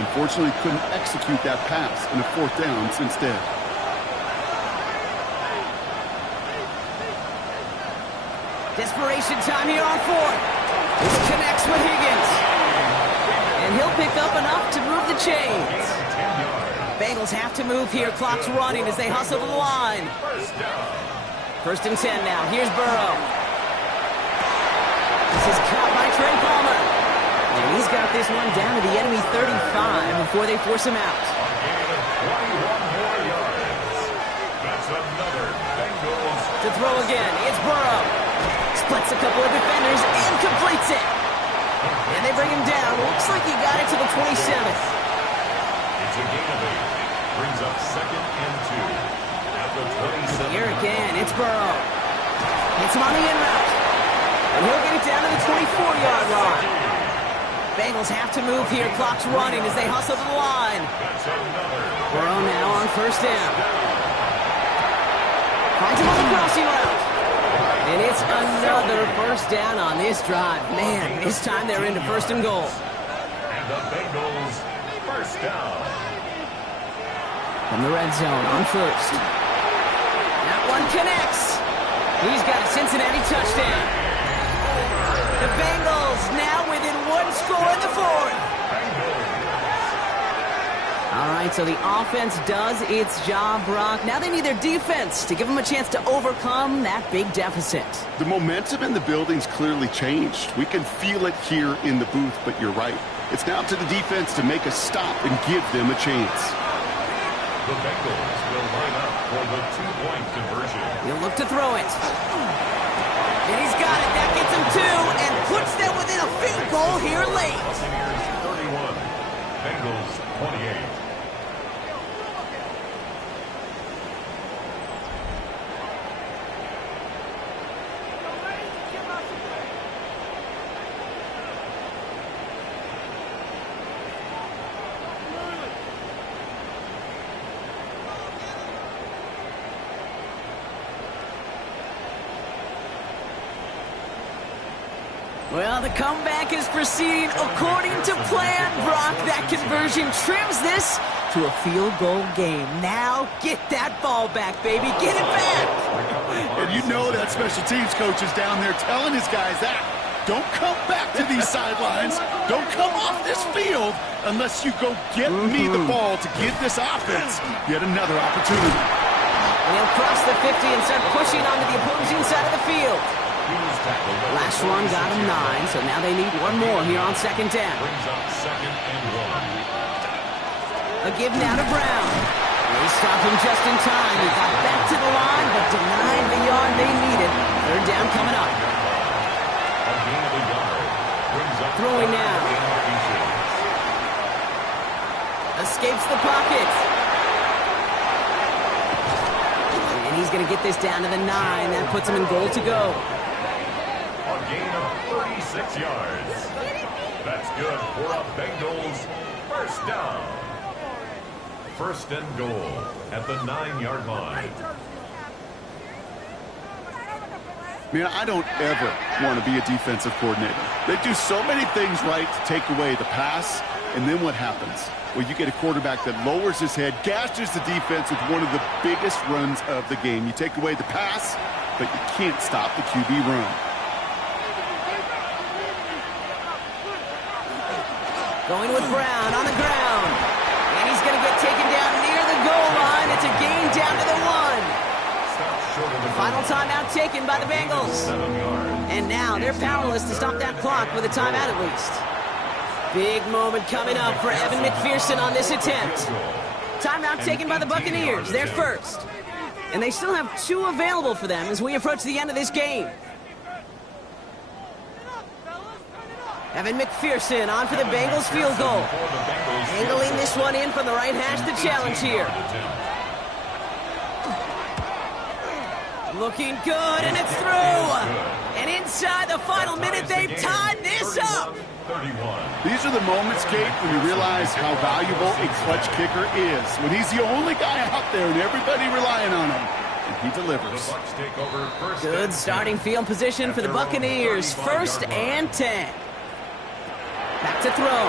Unfortunately, couldn't execute that pass in a 4th down instead. Desperation time here on 4th. This connects with Higgins. And he'll pick up enough to move the chains. Bengals have to move here. Clock's running as they hustle to the line. 1st and 10 now. Here's Burrow. This is caught by Trey Palmer. And he's got this one down to the enemy 35 before they force him out. To throw again, it's Burrow. Splits a couple of defenders and completes it. And they bring him down. Looks like he got it to the 27th. It's a gain of 8. Brings up 2nd and 2. At the 27th. Here again, it's Burrow. Hits him on the in route. And he'll get it down to the 24-yard line. Bengals have to move here. Clock's running as they hustle to the line. Burrow now on 1st down. Finds him on the crossing route. And it's another 1st down on this drive. Man, this time they're into 1st and goal. And the Bengals 1st down. From the red zone on 1st. one connects. He's got a Cincinnati touchdown. The Bengals now within one score in the fourth. All right, so the offense does its job, Brock. Now they need their defense to give them a chance to overcome that big deficit. The momentum in the building's clearly changed. We can feel it here in the booth, but you're right. It's now to the defense to make a stop and give them a chance. The Bengals will line up for the two-point conversion. He'll look to throw it. And he's got it. That gets him two and puts them within a field goal here late. Buccaneers 31, Bengals 28. Well, the comeback is proceeding according to plan, Brock. That conversion trims this to a field goal game. Now get that ball back, baby. Get it back. And you know that special teams coach is down there telling his guys that. Don't come back to these sidelines. Don't come off this field unless you go get me the ball to give this offense yet another opportunity. And he'll cross the 50 and start pushing onto the opposing side of the field. Last one got him 9, so now they need one more here on second down. Brings up second and one. A give now to Brown. They stop him just in time. He got back to the line, but denied the yard they needed. Third down coming up. A gain of a yard. Brings up Throwing now. Escapes the pocket. And he's going to get this down to the 9. That puts him in goal to go. A gain of 36 yards. That's good for a Bengals first down. First and goal at the 9-yard line. Man, I don't ever want to be a defensive coordinator. They do so many things right to take away the pass, and then what happens? Well, you get a quarterback that lowers his head, gashes the defense with one of the biggest runs of the game. You take away the pass, but you can't stop the QB run. Going with Brown on the ground. And he's going to get taken down near the goal line. It's a gain down to the 1. Final timeout taken by the Bengals. 7 yards. And now they're powerless to stop that clock with a timeout at least. Big moment coming up for Evan McPherson on this attempt. Timeout taken by the Buccaneers. They're first. And they still have 2 available for them as we approach the end of this game. Evan McPherson on for the Bengals field goal. Angling this one in from the right hash, the challenge here. Looking good, and it's through. And inside the final minute, they've tied this up. These are the moments, Kate, when you realize how valuable a clutch kicker is. When he's the only guy out there and everybody relying on him. And he delivers. Good starting field position for the Buccaneers. First and 10. Back to throw.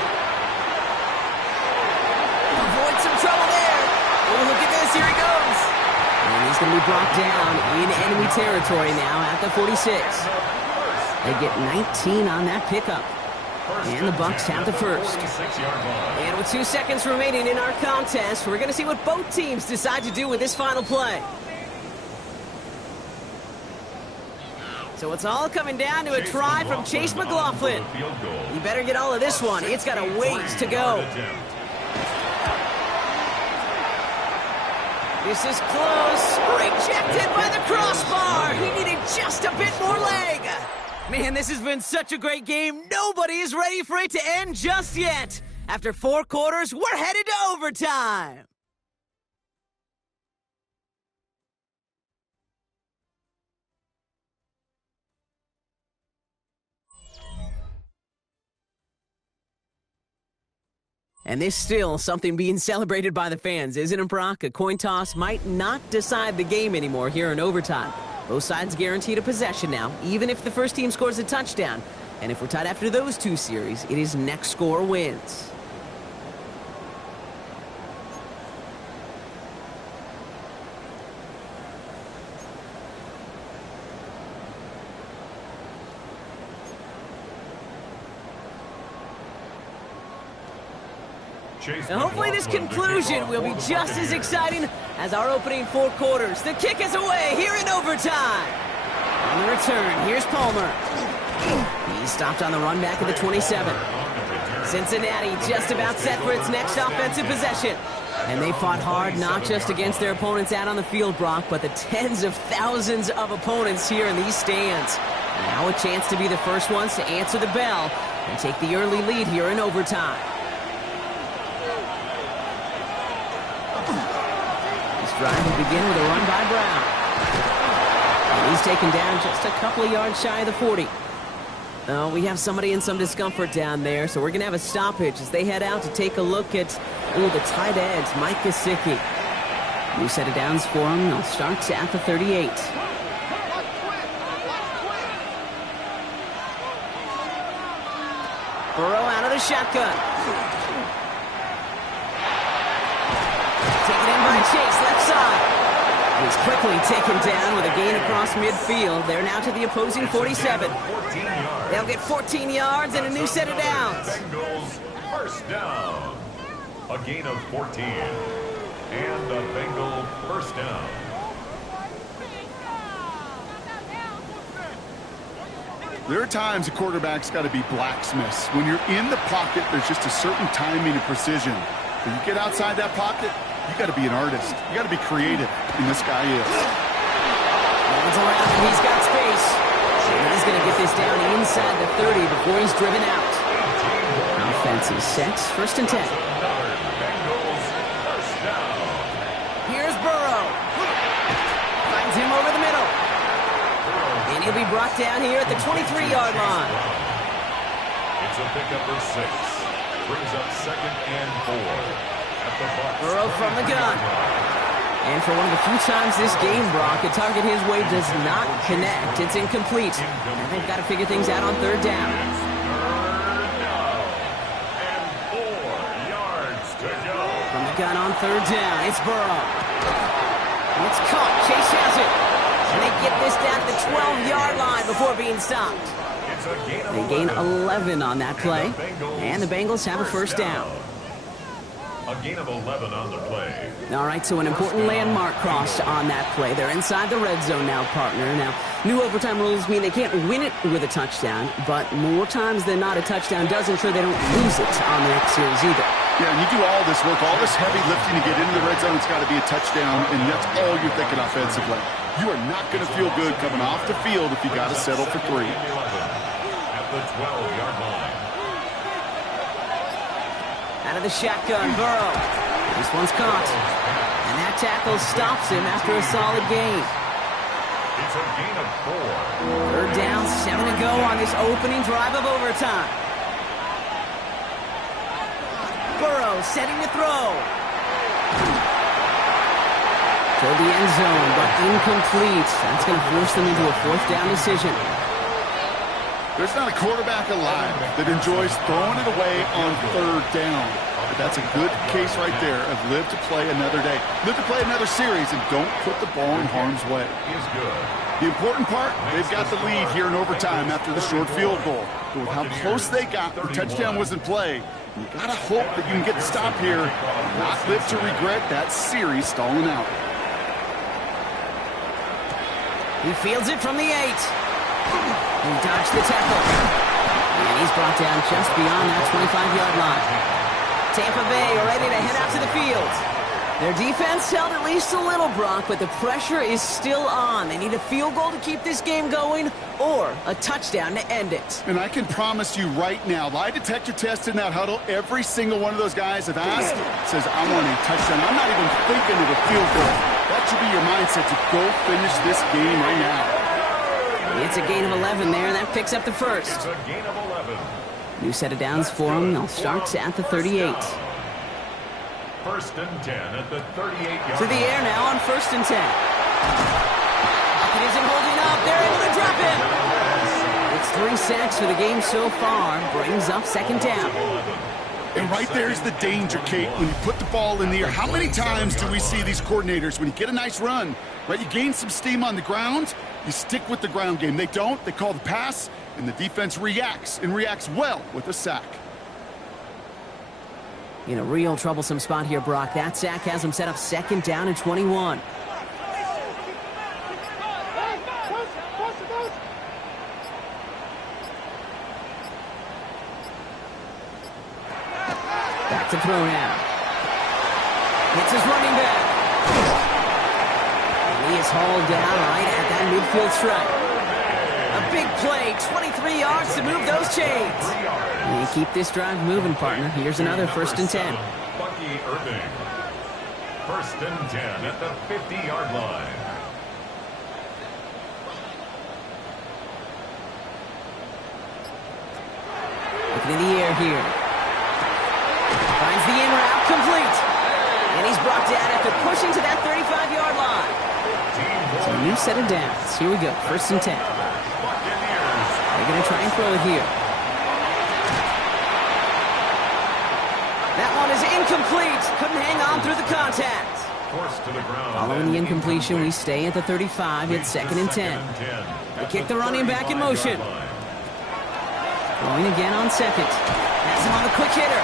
Avoid some trouble there. Oh, look at this. Here he goes. And he's going to be brought down in enemy territory now at the 46. They get 19 on that pickup. And the Bucs have the first. And with 2 seconds remaining in our contest, we're going to see what both teams decide to do with this final play. So it's all coming down to a try from Chase McLaughlin. You better get all of this one. It's got a ways to go. This is close. Rejected by the crossbar. He needed just a bit more leg. Man, this has been such a great game. Nobody is ready for it to end just yet. After 4 quarters, we're headed to overtime. And there's still something being celebrated by the fans, isn't it, Brock? A coin toss might not decide the game anymore here in overtime. Both sides guaranteed a possession now, even if the first team scores a touchdown. And if we're tied after those 2 series, it is next score wins. And hopefully this conclusion will be just as exciting as our opening 4 quarters. The kick is away here in overtime. On the return, here's Palmer. He's stopped on the run back at the 27. Cincinnati just about set for its next offensive possession. And they fought hard not just against their opponents out on the field, Brock, but the tens of thousands of opponents here in these stands. Now a chance to be the first ones to answer the bell and take the early lead here in overtime. This drive will begin with a run by Brown. And he's taken down just a couple of yards shy of the 40. We have somebody in some discomfort down there, so we're going to have a stoppage as they head out to take a look at the tight ends, Mike Gesicki. New set of downs for him. They'll start at the 38. Burrow out of the shotgun. Taken in by Chase, left side. He's quickly taken down with a gain across midfield. They're now to the opposing 47. They'll get 14 yards and a new set of downs. Bengals first down. A gain of 14. And a Bengal first down. There are times a quarterback's got to be blacksmiths. When you're in the pocket, there's just a certain timing and precision. When you get outside that pocket, you got to be an artist. You got to be creative, and this guy is. Runs around, and he's got space. And he's going to get this down inside the 30 before he's driven out. Offense is set. First and 10. Here's Burrow. Finds him over the middle. And he'll be brought down here at the 23-yard line. It's a pickup of 6. Brings up 2nd and 4. Burrow from the gun. And for one of the few times this game, Brock, a target his way does not connect. It's incomplete. And they've got to figure things out on 3rd down. And 4 yards to go. From the gun on 3rd down, it's Burrow. It's caught. Chase has it. And they get this down to the 12-yard line before being stopped. They gain 11 on that play. And the Bengals have a first down. A gain of 11 on the play. All right, so an important landmark crossed on that play. They're inside the red zone now, partner. Now, new overtime rules mean they can't win it with a touchdown, but more times than not, a touchdown does ensure they don't lose it on the next series either. Yeah, and you do all this work, all this heavy lifting to get into the red zone. It's got to be a touchdown, and that's all you're thinking offensively. You are not going to feel good coming off the field if you got to settle for 3. At the 12-yard line. Out of the shotgun, Burrow. This one's caught. And that tackle stops him after a solid gain. It's a gain of 4. 3rd down, 7 to go on this opening drive of overtime. Burrow setting to throw. Toward the end zone, but incomplete. That's going to force them into a 4th down decision. There's not a quarterback alive that enjoys throwing it away on 3rd down. But that's a good case right there of live to play another day. Live to play another series and don't put the ball in harm's way. Is good. The important part, they've got the lead here in overtime after the short field goal. But with how close they got, the touchdown was in play. You got to hope that you can get the stop here and not live to regret that series stalling out. He fields it from the 8. He dodged the tackle. And he's brought down just beyond that 25-yard line. Tampa Bay ready to head out to the field. Their defense held at least a little, Brock, but the pressure is still on. They need a field goal to keep this game going or a touchdown to end it. And I can promise you right now, lie detector test in that huddle, every single one of those guys have asked says, I want a touchdown. I'm not even thinking of a field goal. That should be your mindset to go finish this game right now. It's a gain of 11 there. That picks up the first. It's a gain of 11. New set of downs for them. They'll start at the 38. 1st and 10 at the 38-yard To the air now on 1st and 10. It isn't holding up. They're able to drop him. It's 3 sacks for the game so far. Brings up 2nd down. And right there's the danger, Kate, when you put the ball in the air. How many times do we see these coordinators, when you get a nice run, right, you gain some steam on the ground, you stick with the ground game. They don't. They call the pass, and the defense reacts, and reacts well with a sack. In a real troublesome spot here, Brock. That sack has him set up 2nd down and 21. Back to throw now. Hits his running back. And he is hauled down right at that midfield stripe. A big play, 23 yards to move those chains. You keep this drive moving, partner. Here's another 1st and 10. Bucky Irving. 1st and 10 at the 50-yard line. Looking in the air here. Finds the in route, complete. And he's brought down after pushing to that 35-yard line. So a new set of downs. Here we go, 1st and 10. They're going to try and throw it here. That one is incomplete. Couldn't hang on through the contact. Following the incompletion, we stay at the 35. It's 2nd and 10. They kick the running back in motion. Throwing again on 2nd. Has him on a quick hitter.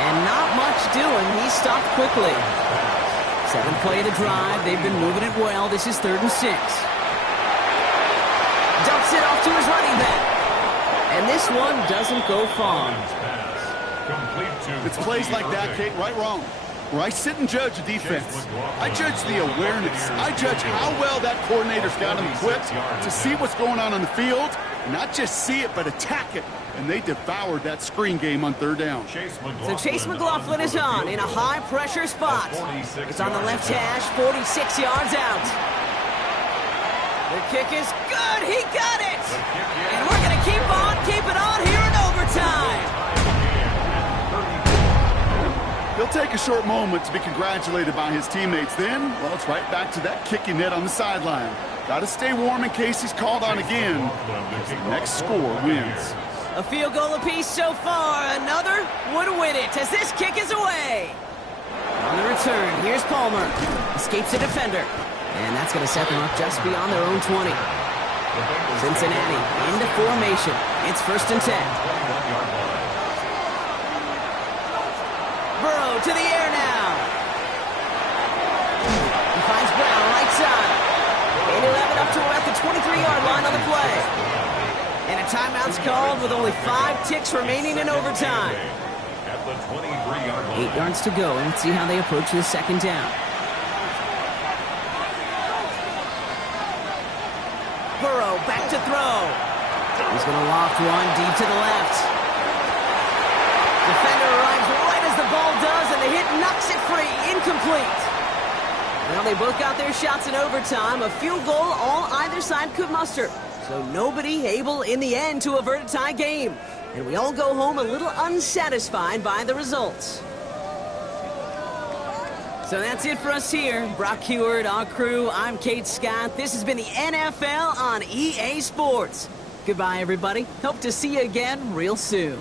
And not much doing. He stopped quickly. 7th play of the drive. They've been moving it well. This is 3rd and 6. Dumps it off to his running back. And this one doesn't go far. It's plays like that, Kate, right wrong. Where I sit and judge a defense. I judge the awareness. I judge how well that coordinator's got him equipped to see what's going on the field. Not just see it, but attack it. And they devoured that screen game on 3rd down. So Chase McLaughlin is on in a high-pressure spot. It's on the left hash, 46 yards out. The kick is good. He got it. And we're going to keep it on here in overtime. He'll take a short moment to be congratulated by his teammates. Then, well, it's right back to that kicking net on the sideline. Got to stay warm in case he's called on again. The next score wins. A field goal apiece so far. Another would win it as this kick is away. On the return, here's Palmer. Escapes a defender. And that's going to set them up just beyond their own 20. Cincinnati into formation. It's 1st and 10. Burrow to the air now. He finds Brown right side. And he'll have it up to about the 23-yard line on the play. And a timeout's called with only 5 ticks remaining in overtime. 8 yards to go. Let's see how they approach the 2nd down. Burrow back to throw. He's going to loft one deep to the left. Defender arrives right as the ball does, and the hit knocks it free. Incomplete. Well, they both got their shots in overtime. A field goal all either side could muster. So nobody able in the end to avert a tie game. And we all go home a little unsatisfied by the results. So that's it for us here. Brock Heward, our crew, I'm Kate Scott. This has been the NFL on EA Sports. Goodbye, everybody. Hope to see you again real soon.